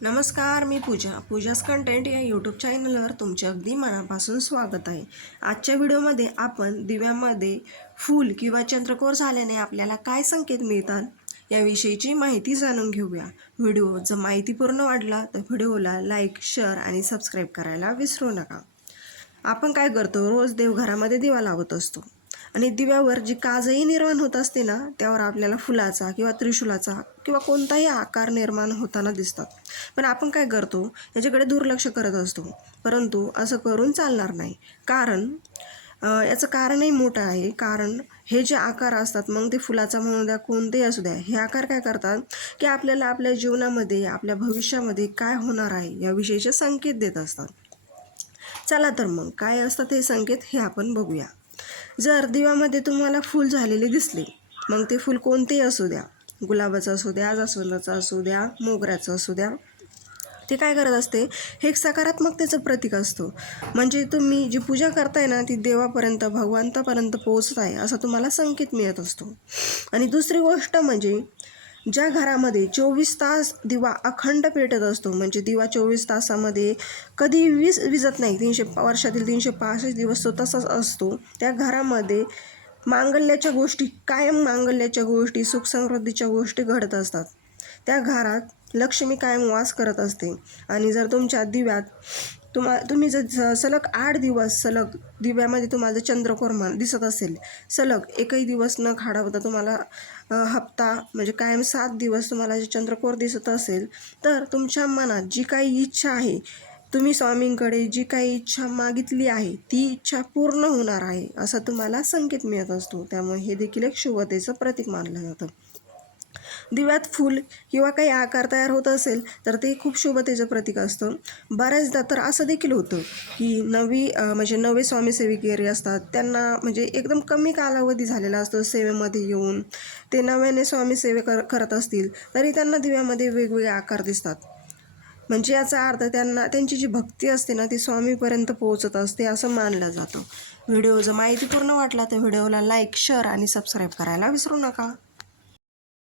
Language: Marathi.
नमस्कार मी पूजा. पूजास कंटेंट या यूट्यूब चॅनलवर तुमचे अगदी मनापासून स्वागत आहे. आजच्या व्हिडिओमध्ये आपण दिव्यामध्ये फूल किंवा चंद्रकोर झाल्याने आपल्याला काय संकेत मिळतात याविषयीची माहिती जाणून घेऊया. व्हिडिओ जर माहितीपूर्ण वाटला तर व्हिडिओला लाईक शेअर आणि सबस्क्राईब करायला विसरू नका. आपण काय करतो? रोज देवघरामध्ये दिवा लावत असतो. आणि दिव्यावर जी काजही निर्माण होत असते ना त्यावर आपल्याला फुलाचा किंवा त्रिशूलाचा किंवा कोणताही आकार निर्माण होताना दिसतात. पण आपण काय करतो? याच्याकडे दुर्लक्ष करत असतो. परंतु असं करून चालणार नाही. कारण याचं कारणही मोठं आहे. कारण हे जे आकार असतात मग ते फुलाचा म्हणू द्या कोणतेही असू द्या हे आकार काय करतात? की आपल्याला आपल्या जीवनामध्ये आपल्या भविष्यामध्ये काय होणार आहे याविषयीचे संकेत देत असतात. चला तर मग काय असतात हे संकेत हे आपण बघूया. जर दिव्यामध्ये तुम्हाला फूल झालेले दिसले मग ते फूल कोणतेही असू द्या. गुलाबाचं असू द्या जास्वंदाचं असू द्या मोगऱ्याचं असू द्या. ते काय करत असते? हे एक सकारात्मकतेचं प्रतीक असतो. म्हणजे तुम्ही जी पूजा करताय ना ती देवापर्यंत भगवंतापर्यंत पोहोचत आहे असा तुम्हाला संकेत मिळत असतो. आणि दुसरी गोष्ट म्हणजे ज्या घरामध्ये चोवीस तास दिवा अखंड पेटत असतो म्हणजे दिवा चोवीस तासामध्ये कधी वीज विजत नाही तीनशे वर्षातील तीनशे पासष्ट दिवस तो तसाच असतो त्या घरामध्ये मांगल्याच्या गोष्टी कायम मांगल्याच्या गोष्टी सुखसमृद्धीच्या गोष्टी घडत असतात. त्या घरात लक्ष्मी कायम वास करत असते. आणि जर तुमच्या दिव्यात तुम्हा तुम्ही जर सलग आठ दिवस सलग दिव्यामध्ये तुम्हाला चंद्रकोर मान दिसत असेल सलग एकही दिवस न खाडावता तुम्हाला हप्ता म्हणजे कायम सात दिवस तुम्हाला जे चंद्रकोर दिसत असेल तर तुमच्या मनात जी काही इच्छा आहे तुम्ही स्वामींकडे जी काही इच्छा मागितली आहे ती इच्छा पूर्ण होणार आहे असा तुम्हाला संकेत मिळत असतो. त्यामुळे हे देखील एक शुभतेचं प्रतीक मानलं जातं. दिव्यात फूल किंवा काही आकार तयार होत असेल तर ते खूप शुभतेचं प्रतीक असतं. बऱ्याचदा तर असं देखील होतं की नवी म्हणजे नवे स्वामी सेविकेरी असतात त्यांना म्हणजे एकदम कमी कालावधी झालेला असतो सेवेमध्ये येऊन. ते नव्याने स्वामी सेवे कर करत असतील तरी त्यांना दिव्यामध्ये वेगवेगळे आकार दिसतात. म्हणजे याचा अर्थ त्यांना त्यांची जी भक्ती असते ना ती स्वामीपर्यंत पोहोचत असते असं मानलं जातं. व्हिडिओ जर माहितीपूर्ण वाटला तर व्हिडिओला लाईक शेअर आणि सबस्क्राईब करायला विसरू नका.